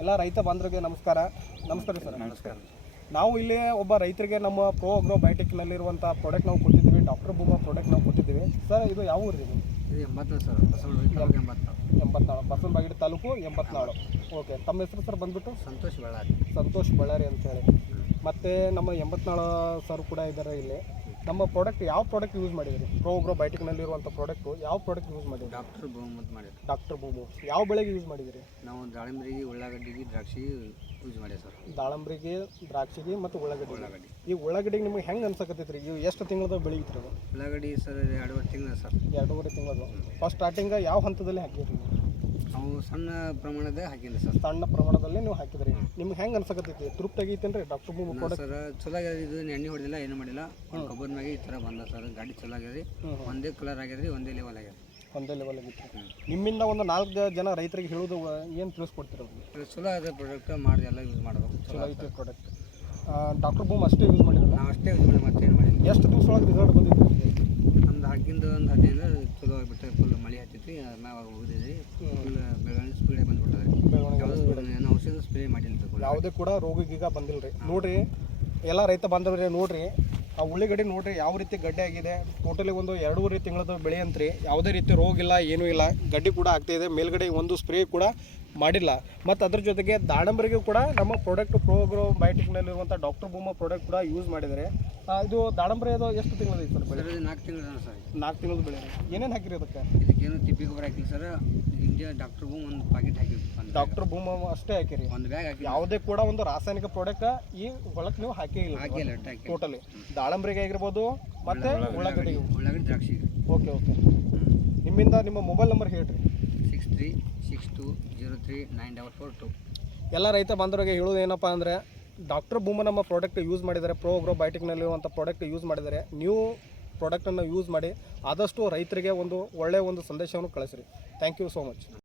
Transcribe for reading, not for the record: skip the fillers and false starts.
ಎಲ್ಲ ರೈತ ಬಾಂಧವರಿಗೆ ನಮಸ್ಕಾರ. ನಮಸ್ಕಾರ ಸರ್. ನಮಸ್ಕಾರ. ನಾವು ಇಲ್ಲಿ ಒಬ್ಬ ರೈತರಿಗೆ ನಮ್ಮ ಪ್ರೋ ಅಗ್ರೋ ಬಯೋಟೆಕ್ನಲ್ಲಿರುವಂಥ ಪ್ರಾಡಕ್ಟ್ ನಾವು ಕೊಟ್ಟಿದ್ದೀವಿ. ಡಾಕ್ಟರ್ ಬೂಮಾ ಪ್ರಾಡಕ್ಟ್ ನಾವು ಕೊಟ್ಟಿದ್ದೀವಿ ಸರ್. ಇದು ಯಾವ ಊರು ಇದು? ಇದು 84 ಸರ್, ಬಸವನಗುಡಿ 84 ಬಸವನಗುಡಿ ತಾಲೂಕು 84. ಓಕೆ, ತಮ್ಮ ಹೆಸರು ಸರ್ ಬಂದ್ಬಿಟ್ಟು? ಸಂತೋಷ್ ಬಳ್ಳಾರಿ ಅಂತೇಳಿ. ಮತ್ತು ನಮ್ಮ 84 ಸರ್ ಕೂಡ ಇದ್ದಾರೆ ಇಲ್ಲಿ. ನಮ್ಮ ಪ್ರಾಡಕ್ಟ್ ಯಾವ ಪ್ರಾಡಕ್ಟ್ ಯೂಸ್ ಮಾಡಿದ್ರಿ? ಪ್ರೋ ಅಗ್ರೋ ಬಯೋಟೆಕ್ನಲ್ಲಿರುವಂಥ ಪ್ರಾಡಕ್ಟು ಯಾವ ಪ್ರಾಡಕ್ಟ್ ಯೂಸ್ ಮಾಡಿದ್ರಿ? ಡಾಕ್ಟರ್ ಬೂಮು. ಯಾವ ಬೆಳೆಗೆ ಯೂಸ್ ಮಾಡಿದಿರಿ? ನಾವು ದಾಳಿಂಬರಿಗೆ, ಉಳ್ಳಾಗಡ್ಡಿಗೆ, ದ್ರಾಕ್ಷಿಗೆ ಯೂಸ್ ಮಾಡಿ ಸರ್. ದಾಳಂಬ್ರಿಗೆ, ದ್ರಾಕ್ಷಿಗೆ ಮತ್ತು ಉಳ್ಳಾಗಡ್ಡಿ. ಈ ಉಳ್ಳಾಗಡ್ಡಿಗೆ ನಿಮಗೆ ಹೆಂಗೆ ಅನ್ಸಕತ್ತೈತ್ರಿ? ಇವು ಎಷ್ಟು ತಿಂಗಳದ ಬೆಳೀತ್ರಿ ಅದು? ಉಳ್ಳಾಗಡ್ಡಿ ಸರ್ 2.5 ತಿಂಗಳು ಸರ್. 2.5 ತಿಂಗಳು. ಫಸ್ಟ್ ಸ್ಟಾರ್ಟಿಂಗ್ ಯಾವ ಹಂತದಲ್ಲಿ ಹಾಕಿದ್ರಿ? ನಾವು ಸಣ್ಣ ಪ್ರಮಾಣದ ಹಾಕಿಲ್ಲ ಸರ್. ಸಣ್ಣ ಪ್ರಮಾಣದಲ್ಲಿ ನೀವು ಹಾಕಿದ್ರಿ. ನಿಮ್ಗೆ ಹೆಂಗೆ ಅನ್ಸಕತ್ತೈತಿ? ತೃಪ್ತಿ ಆಗೈತೇನ್ರಿ ಡಾಕ್ಟರ್ ಬೂಮು ಪ್ರಾಡಕ್ಟ್? ಸರ್ ಚಲೋ ಆಗ್ಯದ. ಇದು ಎಣ್ಣೆ ಹೊಡೆದಿಲ್ಲ, ಏನು ಮಾಡಿಲ್ಲ. ಕಬ್ಬರ್ ಮ್ಯಾಗೆ ಈ ಥರ ಬಂದ ಸರ್. ಗಾಡಿ ಚಲೋ ಆಗ್ಯದ್ರಿ. ಒಂದೇ ಕಲರ್ ಆಗ್ಯದ್ರಿ, ಒಂದೇ ಲೆವೆಲ್ ಆಗ್ಯದ. ಒಂದೇ ಲೆವೆಲ್ ಆಗಿತ್ತು. ನಿಮ್ಮಿಂದ ಒಂದು 4 ಜನ ರೈತರಿಗೆ ಹೇಳೋದು ಏನು ತಿಳಿಸ್ಕೊಡ್ತೀರ? ಚಲೋ ಆದ ಪ್ರಾಡಕ್ಟ್ ಮಾಡಿ ಎಲ್ಲ ಯೂಸ್ ಮಾಡೋದು. ಚಲೋ ಐತಿ ಪ್ರಾಡಕ್ಟ್. ಡಾಕ್ಟರ್ ಬೂಮ್ ಅಷ್ಟೇ ಯೂಸ್ ಮಾಡಿದ್ರೆ? ನಾವು ಅಷ್ಟೇ ಯೂಸ್ ಮಾಡಿ ಮತ್ತೇನು ಮಾಡಿಲ್ಲ. ಎಷ್ಟು ದಿವಸ ಒಳಗೆ ರಿಸಲ್ಟ್ ಬಂದಿತ್ತು? ಒಂದು ಹಾಕಿಂದ ಒಂದು 15 ಚಲೋ ಆಗಿಬಿಟ್ಟು ಫುಲ್ ಮಳೆ ಹತ್ತಿತ್ತು. ಮ್ಯಾಗ ಹೋಗಿದ್ರಿ, ಫುಲ್ ಬೆಳವಣಿಗೆ ಸ್ಪೀಡಾಗಿ ಬಂದ್ಬಿಟ್ಟದ್ರಿ. ಏನು ಔಷಧ ಸ್ಪ್ರೇ ಮಾಡಿಲ್ಲ. ಯಾವುದೇ ಕೂಡ ರೋಗ ಗೀಗ ಬಂದಿಲ್ಲ ರೀ. ನೋಡಿರಿ ಎಲ್ಲ ರೈತ ಬಾಂಧವರೇ, ನೋಡಿರಿ ಆ ಉಳ್ಳಿಗಡ್ಡೆ ನೋಡಿರಿ ಯಾವ ರೀತಿ ಗಡ್ಡೆ ಆಗಿದೆ. ಟೋಟಲಿ ಒಂದು 2.5 ತಿಂಗಳದ ಬೆಳೆ ಅಂತ್ರಿ. ಯಾವುದೇ ರೀತಿ ರೋಗ ಇಲ್ಲ, ಏನೂ ಇಲ್ಲ. ಗಡ್ಡೆ ಕೂಡ ಆಗ್ತಾಯಿದೆ. ಮೇಲ್ಗಡೆ ಒಂದು ಸ್ಪ್ರೇ ಕೂಡ ಮಾಡಿಲ್ಲ. ಮತ್ತು ಅದ್ರ ಜೊತೆಗೆ ದಾಳಂಬರಿಗೂ ಕೂಡ ನಮ್ಮ ಪ್ರಾಡಕ್ಟ್ ಪ್ರೋ ಅಗ್ರೋ ಬಯೋಟೆಕ್ನಲ್ಲಿರುವಂಥ ಡಾಕ್ಟರ್ ಬೂಮಾ ಪ್ರಾಡಕ್ಟ್ ಕೂಡ ಯೂಸ್ ಮಾಡಿದ್ದಾರೆ. ಇದು ದಾಳಂಬರಿ ಅದು ಎಷ್ಟು ತಿಂಗಳದ ಐತೆ ಸರ್ ಬೆಳೆ? 4 ತಿಂಗಳು ಸರ್. 4 ತಿಂಗಳದ ಬೆಳೆ. ಏನೇನು ಹಾಕಿರಿ ಅದಕ್ಕೆ? ಇದಕ್ಕೇನು ತಿಪ್ಪಿ ಗೊಬ್ಬರ ಹಾಕಿಲ್ಲ ಸರ್. ಇಂಡಿಯಾ ಡಾಕ್ಟರ್ ಬೂಮ್ ಒಂದು ಪ್ಯಾಕೆಟ್ ಹಾಕಿರಿ. ಡಾಕ್ಟರ್ ಬೂಮಾ ಅಷ್ಟೇ ಹಾಕಿರಿ, ಒಂದು ಬ್ಯಾಗ್ ಹಾಕಿ. ಯಾವುದೇ ಕೂಡ ಒಂದು ರಾಸಾಯನಿಕ ಪ್ರಾಡಕ್ಟ್ ಈ ಹೊಲಕ್ಕೆ ನೀವು ಹಾಕೇ ಇಲ್ಲ. ಟೋಟಲಿ ದಾಳಂಬರಿಗೆ ಆಗಿರ್ಬೋದು ಮತ್ತು ಉಳ್ಳಾಗಡ್ಡಿ, ದ್ರಾಕ್ಷಿ. ಓಕೆ. ನಿಮ್ಮಿಂದ ನಿಮ್ಮ ಮೊಬೈಲ್ ನಂಬರ್ ಹೇಳ್ರಿ. 6362039442. ಎಲ್ಲ ರೈತ ಬಾಂಧವರಿಗೆ ಹೇಳೋದು ಏನಪ್ಪ ಅಂದರೆ, ಡಾಕ್ಟರ್ ಬೂಮಾ ನಮ್ಮ ಪ್ರಾಡಕ್ಟ್ ಯೂಸ್ ಮಾಡಿದ್ದಾರೆ. ಪ್ರೋ ಅಗ್ರೋ ಬಯೋಟೆಕ್ನಲ್ಲಿರುವಂಥ ಪ್ರಾಡಕ್ಟ್ ಯೂಸ್ ಮಾಡಿದ್ದಾರೆ. ನೀವು ಪ್ರಾಡಕ್ಟನ್ನು ಯೂಸ್ ಮಾಡಿ ಆದಷ್ಟು ರೈತರಿಗೆ ಒಂದು ಒಳ್ಳೆಯ ಒಂದು ಸಂದೇಶವನ್ನು ಕಳಿಸ್ರಿ. Thank you so much.